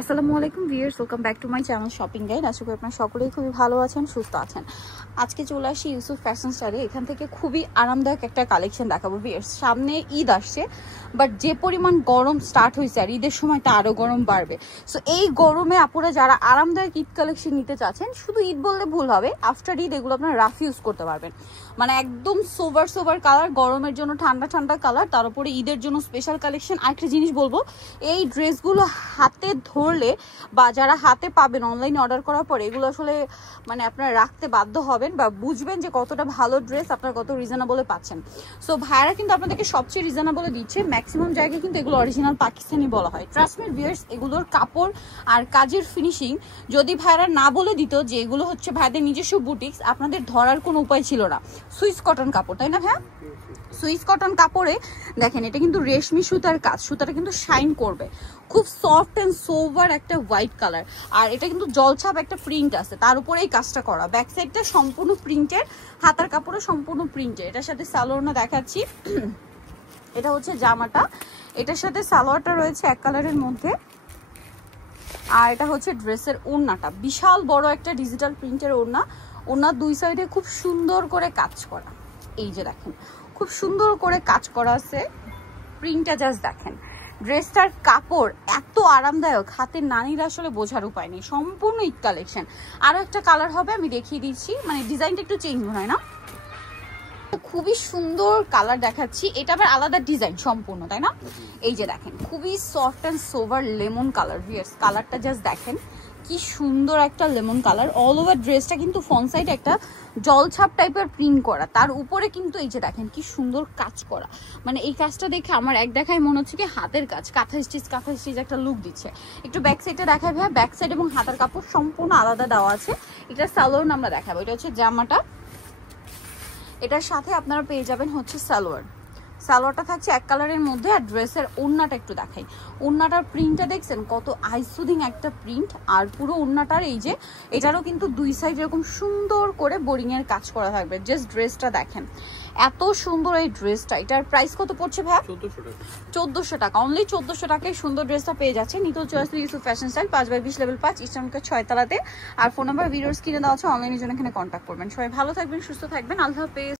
আসসালামু আলাইকুম viewers, welcome back to my channel shopping guide. আশা করি আপনারা সকলেই খুবই ভালো আছেন, সুস্থ আছেন। আজকে চলে আসি ইউসুফ ফ্যাশন স্টাইলে। এখান থেকে খুবই আরামদায়ক একটা কালেকশন দেখাবো ভিউয়ার্স। সামনে ঈদ আসছে, বাট যে পরিমাণ গরম স্টার্ট হয়েছে আর ঈদের সময় তো আরও গরম বাড়বে। সো এই গরমে আপুরা যারা আরামদায়ক ঈদ কালেকশন নিতে চাচ্ছেন, শুধু ঈদ বললে ভুল হবে, আফটার ঈদ এগুলো আপনারা রাফ ইউজ করতে পারবেন। মানে একদম সোভার কালার, গরমের জন্য ঠান্ডা কালার, তার উপরে ঈদের জন্য স্পেশাল কালেকশন। আরেকটা জিনিস বলবো, এই ড্রেসগুলো হাতে ধরলে বা যারা হাতে পাবেন অনলাইনে অর্ডার করার পরে, এগুলো আসলে মানে আপনারা রাখতে বাধ্য হবেন বা বুঝবেন যে কতটা ভালো ড্রেস আপনারা কত রিজনেবলে পাচ্ছেন। সো ভাইরা কিন্তু আপনাদেরকে সবচেয়ে রিজনেবলে দিচ্ছে। ম্যাক্সিমাম জায়গায় কিন্তু এগুলো অরিজিনাল পাকিস্তানি বলা হয়। ট্রাস্ট মি ভিউয়ার্স, এগুলোর কাপড় আর কাজের ফিনিশিং যদি ভাইরা না বলে দিত যে এগুলো হচ্ছে ভাইদের নিজস্ব বুটিক্স, আপনাদের ধরার কোনো উপায় ছিল না। সুইস কটন কাপড়, তাই না ভাইয়া? সুইস কটন কাপড়ে দেখেন, এটা কিন্তু রেশমি সুতার কাজ, সুতাটা কিন্তু শাইন করবে, খুব সফট অ্যান্ড সোভার একটা হোয়াইট কালার। আর এটা কিন্তু জলছাপ একটা প্রিন্ট আছে, তার উপরে এই কাজটা করা। ব্যাক সাইডটা সম্পূর্ণ প্রিন্টের, হাতার কাপড়ে সম্পূর্ণ প্রিন্টের। এটার সাথে সালোয়ারটা দেখাচ্ছি, এটা হচ্ছে জামাটা, এটার সাথে সালোয়ারটা রয়েছে এক কালারের মধ্যে। আর এটা হচ্ছে ড্রেসের ওড়নাটা, বিশাল বড় একটা ডিজিটাল প্রিন্টের ওড়না। ওড়নার দুই সাইডে খুব সুন্দর করে কাজ করা, এই যে দেখেন খুব সুন্দর করে কাজ করা আছে। প্রিন্টটা জাস্ট দেখেন, ড্রেসটার কাপড় এত আরামদায়ক, হাতের নানিরা আসলে বোঝার উপায় নেই। সম্পূর্ণ ঈদ কালেকশন। আরো একটা কালার হবে, আমি দেখিয়ে দিচ্ছি, মানে ডিজাইনটা একটু চেঞ্জ হয় না, খুবই সুন্দর কালার দেখাচ্ছি। এটা আবার আলাদা ডিজাইন সম্পূর্ণ, তাই না? এই যে দেখেন খুবই soft and sober lemon colour. Viewers কালারটা জাস্ট দেখেন কি সুন্দর একটা লেমন কালার। অল ওভার ড্রেসটা কিন্তু ফ্রন্ট সাইডে একটা জলছাপ টাইপের প্রিন্ট করা, তার উপরে কিন্তু এই যে দেখেন কি সুন্দর কাজ করা। মানে এই কাজটা দেখে আমার এক দেখায় মনে হচ্ছে কি হাতের কাজ, কাঁথা স্টিচ একটা লুক দিচ্ছে। একটু ব্যাক সাইডে দেখায় ভাইয়া, ব্যাক সাইড এবং হাতার কাপড় সম্পূর্ণ আলাদা দেওয়া আছে। এটা সালোয়ার আমরা দেখাবো, এটা হচ্ছে জামাটা, এটার সাথে আপনারা পেয়ে যাবেন হচ্ছে সালোয়ারটা থাকছে এক কালারের মধ্যে। আর ড্রেসের ওড়নাটা একটু দেখাই, ওড়নাটার প্রিন্টটা দেখছেন কত আইসুদিং একটা প্রিন্ট। আর পুরো ওড়নাটার এই যে এটারও কিন্তু দুই সাইড এরকম সুন্দর করে বোরিং এর কাজ করা থাকবে। জাস্ট ড্রেসটা দেখেন এত সুন্দর এই ড্রেসটা। এটার প্রাইস কত পড়ছে ভাই? 1400 টাকা। অনলি 1400 টাকায় সুন্দর ড্রেসটা পেয়ে যাচ্ছে। নিতল choice Yusuf fashion style, 5/20 level 5 eastern market 6 তলাতে। আর ফোন নাম্বার ভিডিওর স্ক্রিনে দেওয়া আছে, অনলাইনের জন্য এখানে কন্ট্যাক্ট করবেন। সবাই ভালো থাকবেন, সুস্থ থাকবেন, আল্লাহ হাফেজ।